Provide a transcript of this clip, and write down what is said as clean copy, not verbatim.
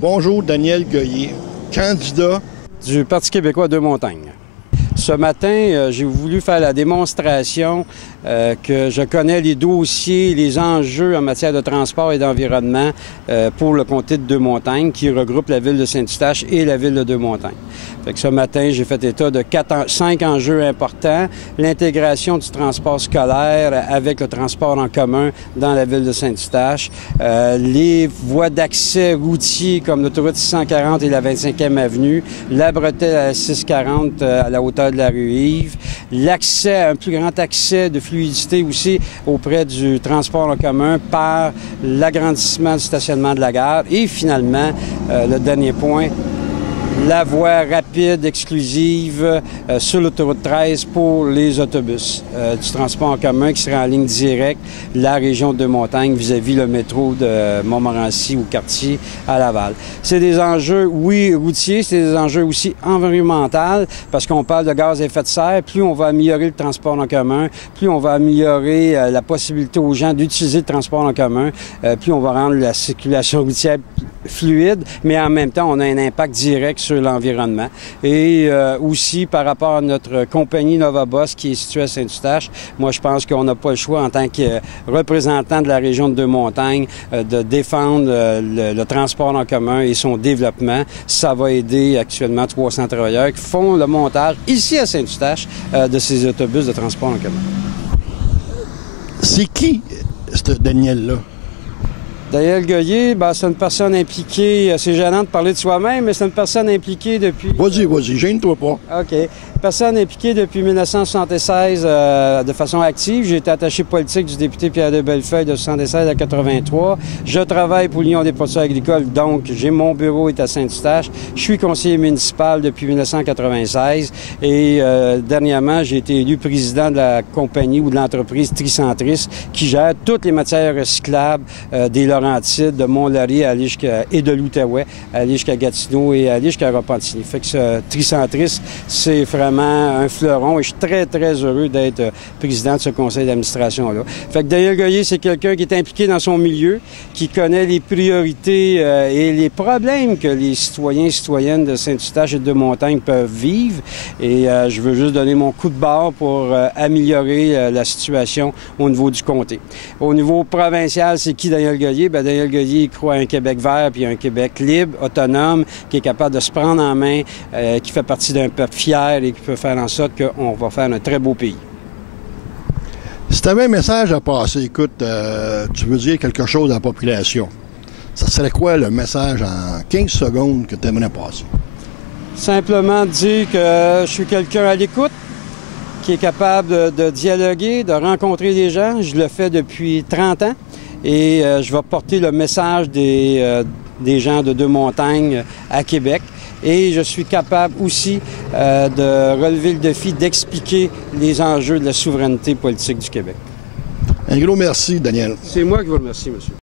Bonjour, Daniel Goyer, candidat du Parti québécois à Deux-Montagnes. Ce matin, j'ai voulu faire la démonstration que je connais les dossiers, les enjeux en matière de transport et d'environnement pour le comté de Deux-Montagnes, qui regroupe la ville de Saint-Eustache et la ville de Deux-Montagnes. Fait que ce matin, j'ai fait état de 5 enjeux importants. L'intégration du transport scolaire avec le transport en commun dans la ville de Saint-Eustache. Les voies d'accès routiers comme l'autoroute 640 et la 25e avenue. La bretelle à la 640 à la hauteur de la rue Yves. L'accès, un plus grand accès de fluidité aussi auprès du transport en commun par l'agrandissement du stationnement de la gare. Et finalement, le dernier point, la voie rapide exclusive sur l'autoroute 13 pour les autobus du transport en commun qui serait en ligne directe la région de Deux-Montagnes vis-à-vis le métro de Montmorency ou Cartier à Laval. C'est des enjeux, oui, routiers, c'est des enjeux aussi environnementaux parce qu'on parle de gaz à effet de serre. Plus on va améliorer le transport en commun, plus on va améliorer la possibilité aux gens d'utiliser le transport en commun, plus on va rendre la circulation routière fluide, mais en même temps, on a un impact direct sur l'environnement. Et aussi, par rapport à notre compagnie Novaboss qui est située à Saint-Eustache, moi, je pense qu'on n'a pas le choix en tant que représentant de la région de Deux-Montagnes de défendre le transport en commun et son développement. Ça va aider actuellement 300 travailleurs qui font le montage ici à Saint-Eustache de ces autobus de transport en commun. C'est qui, ce Daniel-là? Daniel Goyer, c'est une personne impliquée, c'est gênant de parler de soi-même, mais c'est une personne impliquée depuis... Vas-y, gêne-toi pas. OK. Personne impliquée depuis 1976 de façon active. J'ai été attaché politique du député Pierre de Bellefeuille de 1976 à 83. Je travaille pour l'Union des producteurs agricoles, donc j'ai mon bureau est à Saint-Eustache. Je suis conseiller municipal depuis 1996 et dernièrement, j'ai été élu président de la compagnie ou de l'entreprise Tricentris qui gère toutes les matières recyclables des Laurentides, de Mont-Laurier et de l'Outaouais, à aller jusqu'à Gatineau et à aller jusqu'à Repentigny. Fait que ce Tricentris, c'est vraiment un fleuron et je suis très, très heureux d'être président de ce conseil d'administration-là. Fait que Daniel Goyer, c'est quelqu'un qui est impliqué dans son milieu, qui connaît les priorités et les problèmes que les citoyens et citoyennes de Saint-Eustache et de Deux-Montagnes peuvent vivre. Et je veux juste donner mon coup de barre pour améliorer la situation au niveau du comté. Au niveau provincial, c'est qui Daniel Goyer? Daniel Goyer, il croit à un Québec vert puis un Québec libre, autonome, qui est capable de se prendre en main, qui fait partie d'un peuple fier et qui peut faire en sorte qu'on va faire un très beau pays. Si tu avais un message à passer, écoute, tu veux dire quelque chose à la population, ça serait quoi le message en 15 secondes que tu aimerais passer? Simplement dire que je suis quelqu'un à l'écoute, qui est capable de dialoguer, de rencontrer des gens. Je le fais depuis 30 ans. Et je vais porter le message des gens de Deux-Montagnes à Québec. Et je suis capable aussi de relever le défi d'expliquer les enjeux de la souveraineté politique du Québec. Un gros merci, Daniel. C'est moi qui vous remercie, monsieur.